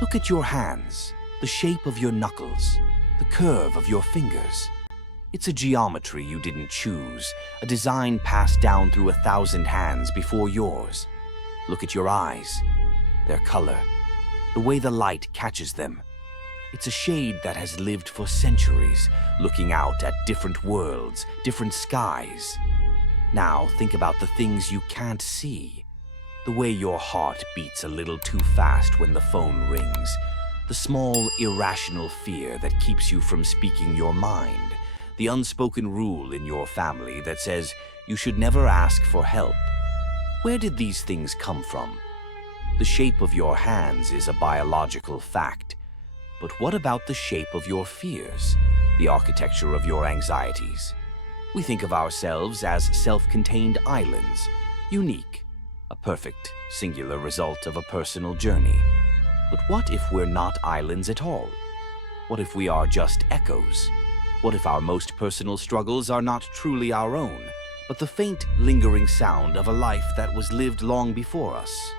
Look at your hands, the shape of your knuckles, the curve of your fingers. It's a geometry you didn't choose, a design passed down through 1,000 hands before yours. Look at your eyes, their color, the way the light catches them. It's a shade that has lived for centuries, looking out at different worlds, different skies. Now think about the things you can't see. The way your heart beats a little too fast when the phone rings. The small, irrational fear that keeps you from speaking your mind. The unspoken rule in your family that says you should never ask for help. Where did these things come from? The shape of your hands is a biological fact. But what about the shape of your fears, the architecture of your anxieties? We think of ourselves as self-contained islands, unique, a perfect, singular result of a personal journey. But what if we're not islands at all? What if we are just echoes? What if our most personal struggles are not truly our own, but the faint, lingering sound of a life that was lived long before us?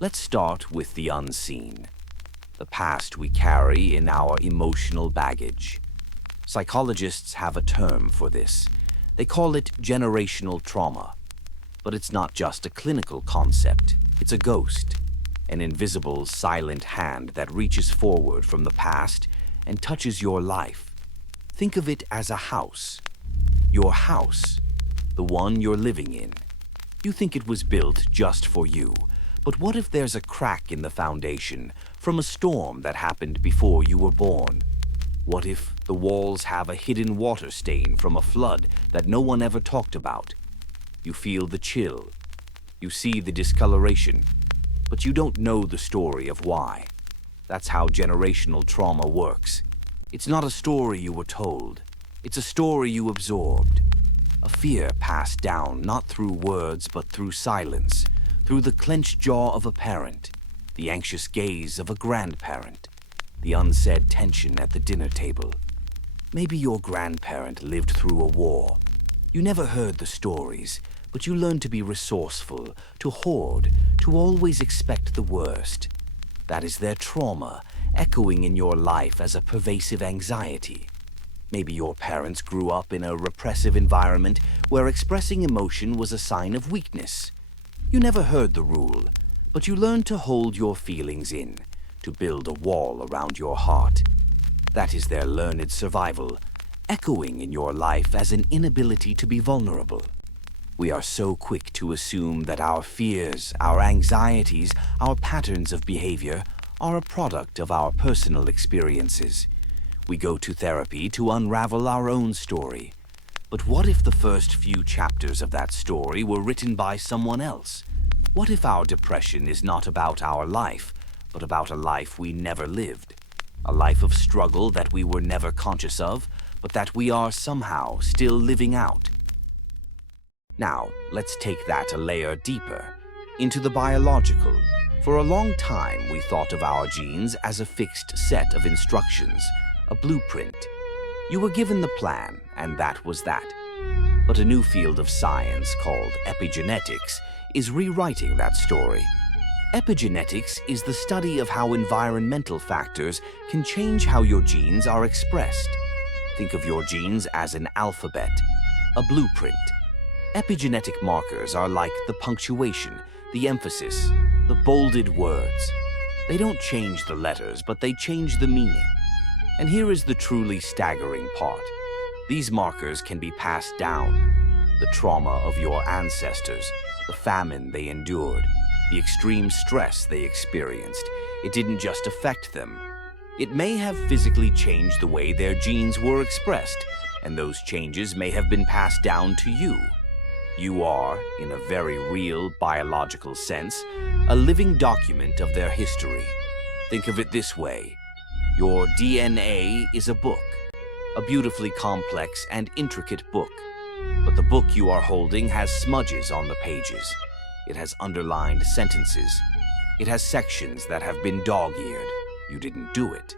Let's start with the unseen, the past we carry in our emotional baggage. Psychologists have a term for this. They call it generational trauma. But it's not just a clinical concept, it's a ghost, an invisible, silent hand that reaches forward from the past and touches your life. Think of it as a house. Your house, the one you're living in. You think it was built just for you, but what if there's a crack in the foundation from a storm that happened before you were born? What if the walls have a hidden water stain from a flood that no one ever talked about? You feel the chill. You see the discoloration, but you don't know the story of why. That's how generational trauma works. It's not a story you were told. It's a story you absorbed. A fear passed down not through words but through silence, through the clenched jaw of a parent, the anxious gaze of a grandparent, the unsaid tension at the dinner table. Maybe your grandparent lived through a war. You never heard the stories, but you learned to be resourceful, to hoard, to always expect the worst. That is their trauma, echoing in your life as a pervasive anxiety. Maybe your parents grew up in a repressive environment where expressing emotion was a sign of weakness. You never heard the rule, but you learned to hold your feelings in, to build a wall around your heart. That is their learned survival, echoing in your life as an inability to be vulnerable. We are so quick to assume that our fears, our anxieties, our patterns of behavior are a product of our personal experiences. We go to therapy to unravel our own story. But what if the first few chapters of that story were written by someone else? What if our depression is not about our life, but about a life we never lived? A life of struggle that we were never conscious of, but that we are somehow still living out. Now, let's take that a layer deeper, into the biological. For a long time, we thought of our genes as a fixed set of instructions, a blueprint. You were given the plan, and that was that. But a new field of science called epigenetics is rewriting that story. Epigenetics is the study of how environmental factors can change how your genes are expressed. Think of your genes as an alphabet, a blueprint. Epigenetic markers are like the punctuation, the emphasis, the bolded words. They don't change the letters, but they change the meaning. And here is the truly staggering part. These markers can be passed down. The trauma of your ancestors, the famine they endured, the extreme stress they experienced, it didn't just affect them. It may have physically changed the way their genes were expressed, and those changes may have been passed down to you. You are, in a very real biological sense, a living document of their history. Think of it this way. Your DNA is a book, a beautifully complex and intricate book. But the book you are holding has smudges on the pages. It has underlined sentences. It has sections that have been dog-eared. You didn't do it,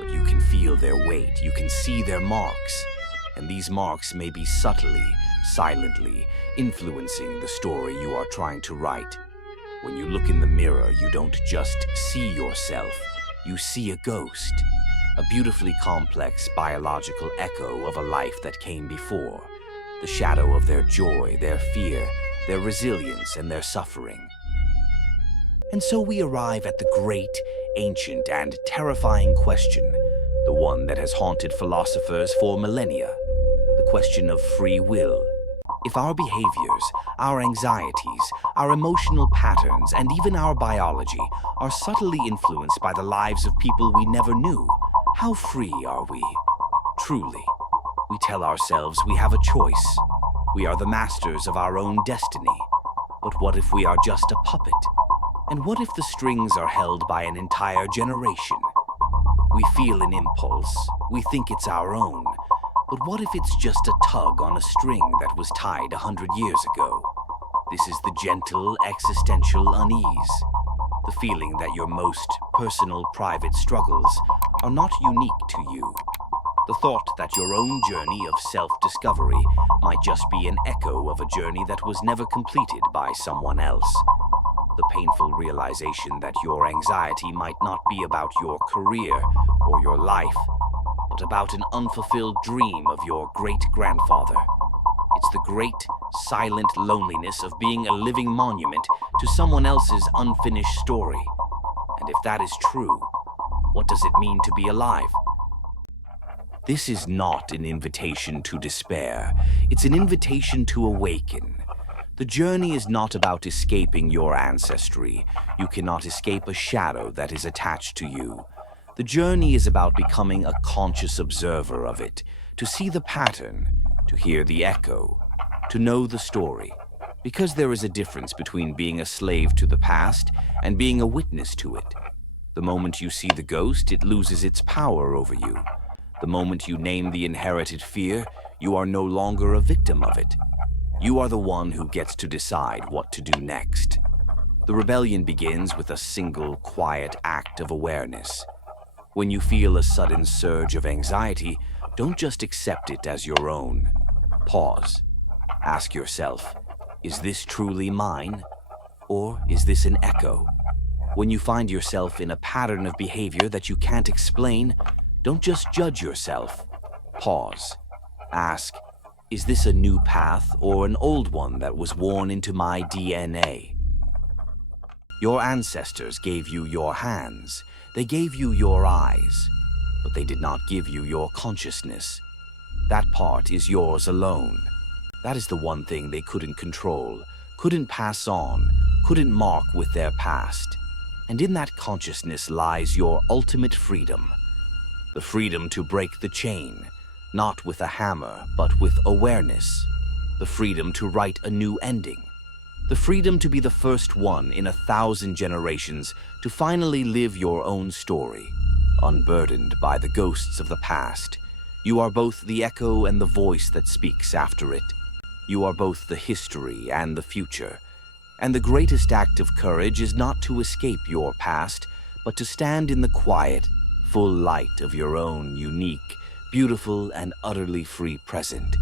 but you can feel their weight. You can see their marks. And these marks may be subtly, silently influencing the story you are trying to write. When you look in the mirror, you don't just see yourself, you see a ghost, a beautifully complex biological echo of a life that came before, the shadow of their joy, their fear, their resilience, and their suffering. And so we arrive at the great, ancient, and terrifying question, the one that has haunted philosophers for millennia, the question of free will. If our behaviors, our anxieties, our emotional patterns, and even our biology are subtly influenced by the lives of people we never knew, how free are we? Truly, we tell ourselves we have a choice. We are the masters of our own destiny. But what if we are just a puppet? And what if the strings are held by an entire generation? We feel an impulse. We think it's our own. But what if it's just a tug on a string that was tied 100 years ago? This is the gentle, existential unease. The feeling that your most personal, private struggles are not unique to you. The thought that your own journey of self-discovery might just be an echo of a journey that was never completed by someone else. The painful realization that your anxiety might not be about your career or your life, but about an unfulfilled dream of your great-grandfather. It's the great, silent loneliness of being a living monument to someone else's unfinished story. And if that is true, what does it mean to be alive? This is not an invitation to despair. It's an invitation to awaken. The journey is not about escaping your ancestry. You cannot escape a shadow that is attached to you. The journey is about becoming a conscious observer of it, to see the pattern, to hear the echo, to know the story. Because there is a difference between being a slave to the past and being a witness to it. The moment you see the ghost, it loses its power over you. The moment you name the inherited fear, you are no longer a victim of it. You are the one who gets to decide what to do next. The rebellion begins with a single, quiet act of awareness. When you feel a sudden surge of anxiety, don't just accept it as your own. Pause. Ask yourself, is this truly mine? Or is this an echo? When you find yourself in a pattern of behavior that you can't explain, don't just judge yourself. Pause. Ask, is this a new path or an old one that was worn into my DNA? Your ancestors gave you your hands. They gave you your eyes, but they did not give you your consciousness. That part is yours alone. That is the one thing they couldn't control, couldn't pass on, couldn't mark with their past. And in that consciousness lies your ultimate freedom. The freedom to break the chain, not with a hammer, but with awareness. The freedom to write a new ending. The freedom to be the first one in 1,000 generations to finally live your own story, unburdened by the ghosts of the past. You are both the echo and the voice that speaks after it. You are both the history and the future. And the greatest act of courage is not to escape your past, but to stand in the quiet, full light of your own unique, beautiful, and utterly free present.